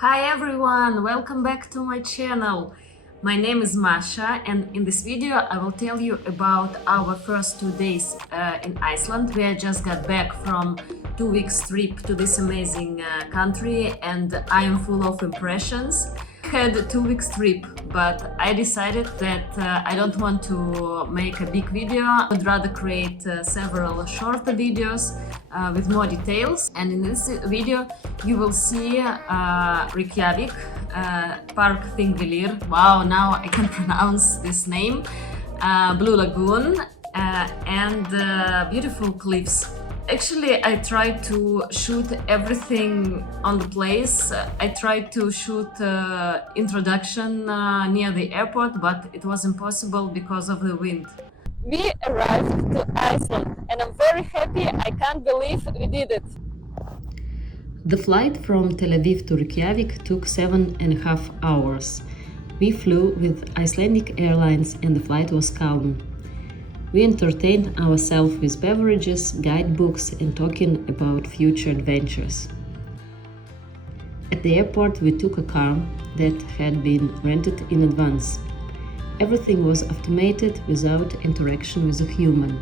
Hi everyone, welcome back to my channel. My name is Masha, and in this video I will tell you about our first 2 days in Iceland. We just got back from 2 weeks trip to this amazing country, and I am full of impressions. Had a 2 weeks trip, but I decided that I don't want to make a big video. I would rather create several shorter videos with more details. And in this video you will see Reykjavik, Park Thingvellir. Wow, now I can pronounce this name. Blue Lagoon and beautiful cliffs. Actually, I tried to shoot everything on the place. I tried to shoot introduction near the airport, but it was impossible because of the wind. We arrived to Iceland and I'm very happy. I can't believe we did it. The flight from Tel Aviv to Reykjavik took 7.5 hours. We flew with Icelandic Airlines and the flight was calm. We entertained ourselves with beverages, guidebooks, and talking about future adventures. At the airport, we took a car that had been rented in advance. Everything was automated without interaction with a human.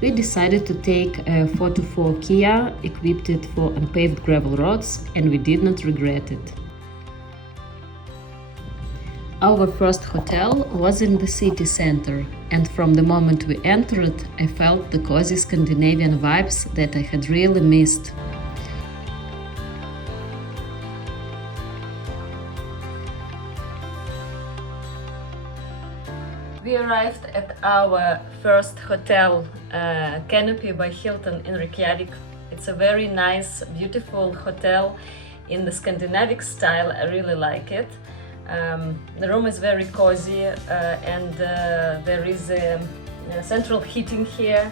We decided to take a 4x4 Kia equipped for unpaved gravel roads, and we did not regret it. Our first hotel was in the city center, and from the moment we entered, I felt the cozy Scandinavian vibes that I had really missed. We arrived at our first hotel, Canopy by Hilton in Reykjavik. It's a very nice, beautiful hotel in the Scandinavian style. I really like it. The room is very cozy and there is a central heating here.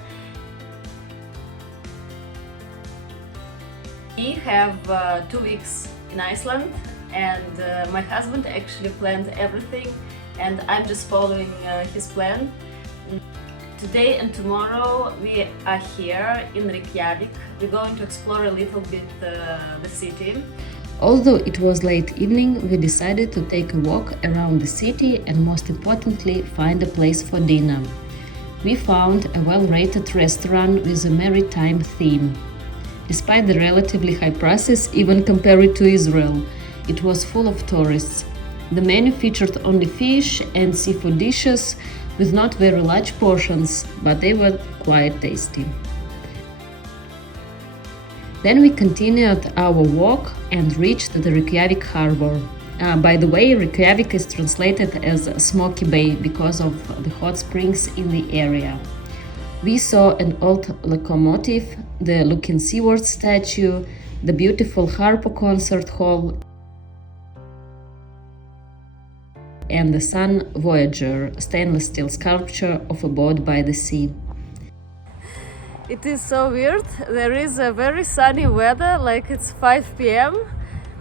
We have 2 weeks in Iceland, and my husband actually planned everything, and I'm just following his plan. Today and tomorrow we are here in Reykjavik. We're going to explore a little bit the city. Although it was late evening, we decided to take a walk around the city and, most importantly, find a place for dinner. We found a well-rated restaurant with a maritime theme. Despite the relatively high prices, even compared to Israel, it was full of tourists. The menu featured only fish and seafood dishes with not very large portions, but they were quite tasty. Then we continued our walk and reached the Reykjavik harbor. By the way, Reykjavik is translated as Smoky Bay because of the hot springs in the area. We saw an old locomotive, the Looking Seaward statue, the beautiful Harpo concert hall, and the Sun Voyager stainless steel sculpture of a boat by the sea. It is so weird. There is a very sunny weather, like it's 5 p.m.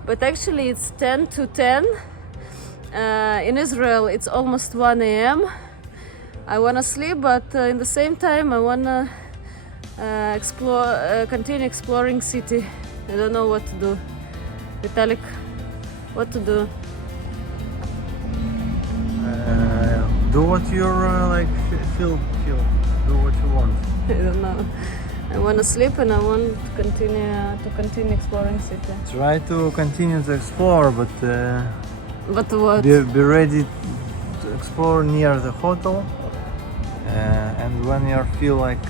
but actually it's 10 to 10. In Israel it's almost 1 a.m. I wanna sleep, but in the same time I wanna continue exploring city. I don't know what to do. Vitalik, what to do? Do what you're feel. Do what you want. I don't know. I want to sleep and I want to continue exploring city. Try to continue to explore, but But what? be ready to explore near the hotel. And when you feel like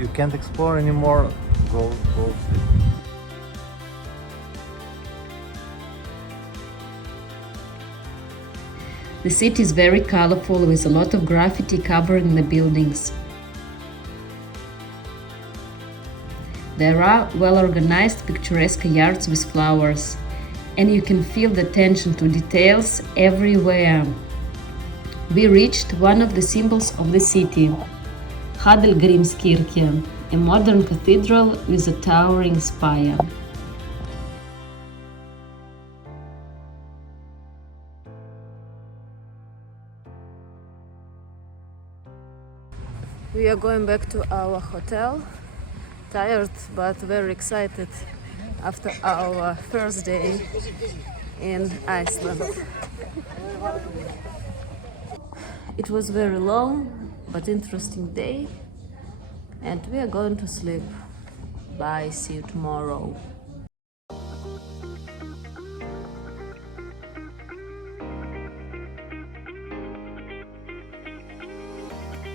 you can't explore anymore, go sleep. The city is very colorful with a lot of graffiti covering the buildings. There are well-organized, picturesque yards with flowers, and you can feel the attention to details everywhere. We reached one of the symbols of the city, Hallgrímskirkja, a modern cathedral with a towering spire. We are going back to our hotel. Tired but very excited. after our first day in Iceland. It was very long but interesting day, and we are going to sleep. Bye, see you tomorrow.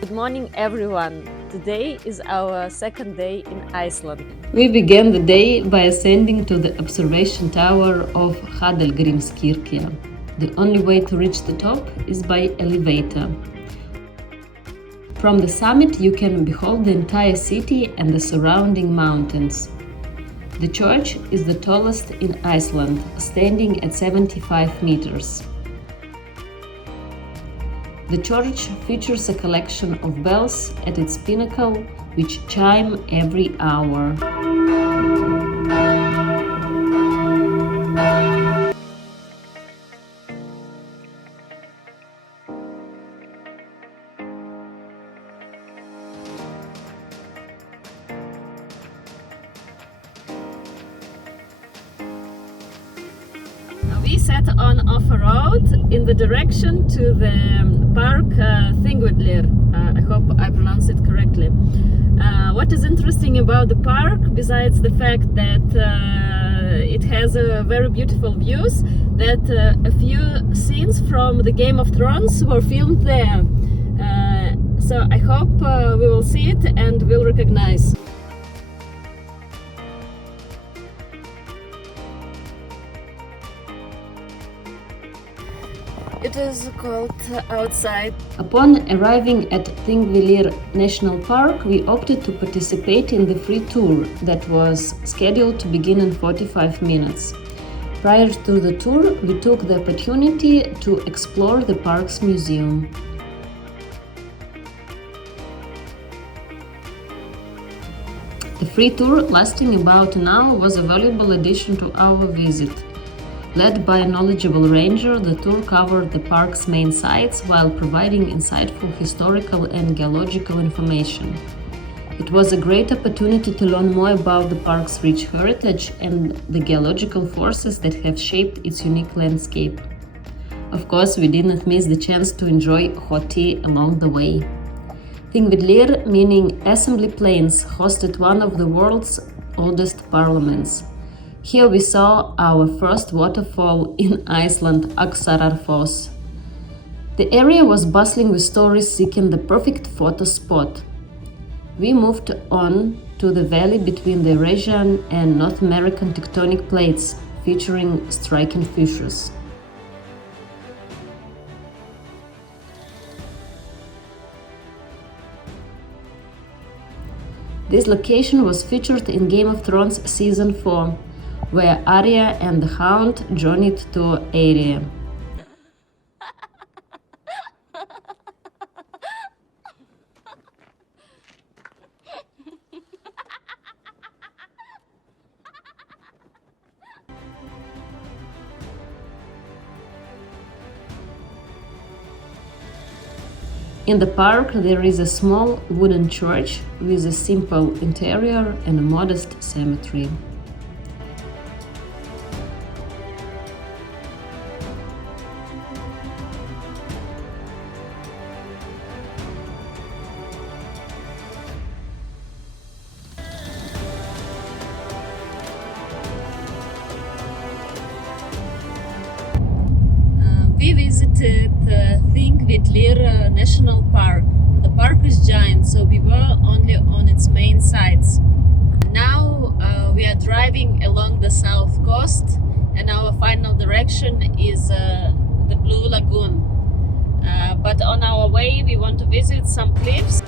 Good morning, everyone. Today is our second day in Iceland. We began the day by ascending to the observation tower of Hallgrímskirkja. The only way to reach the top is by elevator. From the summit you can behold the entire city and the surrounding mountains. The church is the tallest in Iceland, standing at 75 meters. The church features a collection of bells at its pinnacle, which chime every hour. We set on off-road in the direction to the park Thingvellir. I hope I pronounced it correctly. What is interesting about the park, besides the fact that it has very beautiful views, that a few scenes from the Game of Thrones were filmed there. So I hope we will see it and will recognize. It is cold outside. Upon arriving at Thingvellir National Park, we opted to participate in the free tour that was scheduled to begin in 45 minutes. Prior to the tour, we took the opportunity to explore the park's museum. The free tour, lasting about an hour, was a valuable addition to our visit. Led by a knowledgeable ranger, the tour covered the park's main sites while providing insightful historical and geological information. It was a great opportunity to learn more about the park's rich heritage and the geological forces that have shaped its unique landscape. Of course, we did not miss the chance to enjoy hot tea along the way. Thingvellir, meaning Assembly Plains, hosted one of the world's oldest parliaments. Here we saw our first waterfall in Iceland, Axararfoss. The area was bustling with tourists seeking the perfect photo spot. We moved on to the valley between the Eurasian and North American tectonic plates, featuring striking features. This location was featured in Game of Thrones Season 4, where Arya and the Hound journeyed to Eyri. In the park there is a small wooden church with a simple interior and a modest cemetery. We visited Thingvellir National Park. The park is giant, so we were only on its main sites. Now we are driving along the south coast, and our final direction is the Blue Lagoon. But on our way we want to visit some cliffs.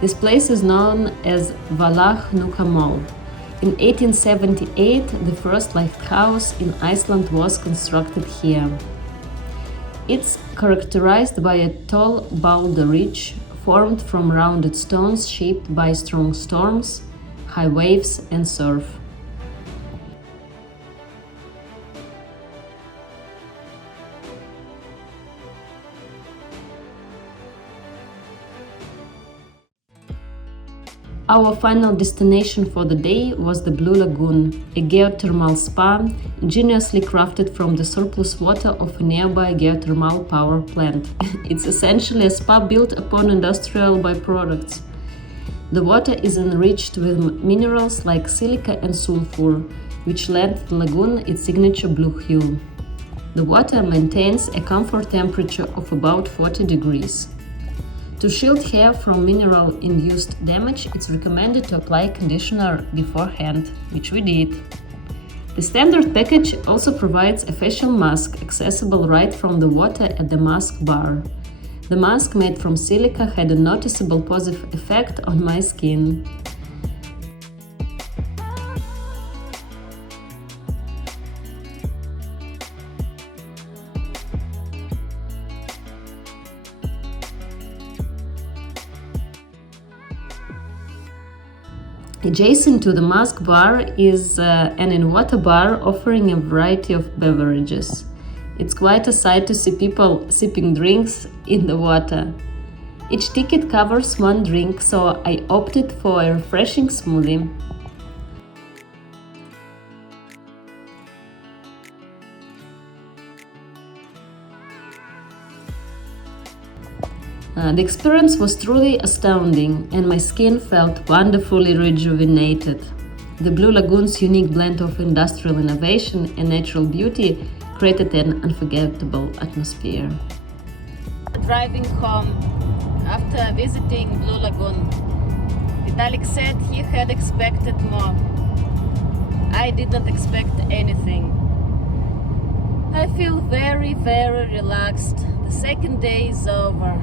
This place is known as Valach Nukamol. In 1878, the first lighthouse in Iceland was constructed here. It's characterized by a tall boulder ridge formed from rounded stones shaped by strong storms, high waves and surf. Our final destination for the day was the Blue Lagoon, a geothermal spa ingeniously crafted from the surplus water of a nearby geothermal power plant. It's essentially a spa built upon industrial byproducts. The water is enriched with minerals like silica and sulfur, which lend the lagoon its signature blue hue. The water maintains a comfort temperature of about 40 degrees. To shield hair from mineral-induced damage, it's recommended to apply conditioner beforehand, which we did. The standard package also provides a facial mask accessible right from the water at the mask bar. The mask made from silica had a noticeable positive effect on my skin. Adjacent to the mask bar is an in-water bar offering a variety of beverages. It's quite a sight to see people sipping drinks in the water. Each ticket covers one drink, so I opted for a refreshing smoothie. The experience was truly astounding, and my skin felt wonderfully rejuvenated. The Blue Lagoon's unique blend of industrial innovation and natural beauty created an unforgettable atmosphere. Driving home after visiting Blue Lagoon, Vitalik said he had expected more. I didn't expect anything. I feel very, very relaxed. The second day is over.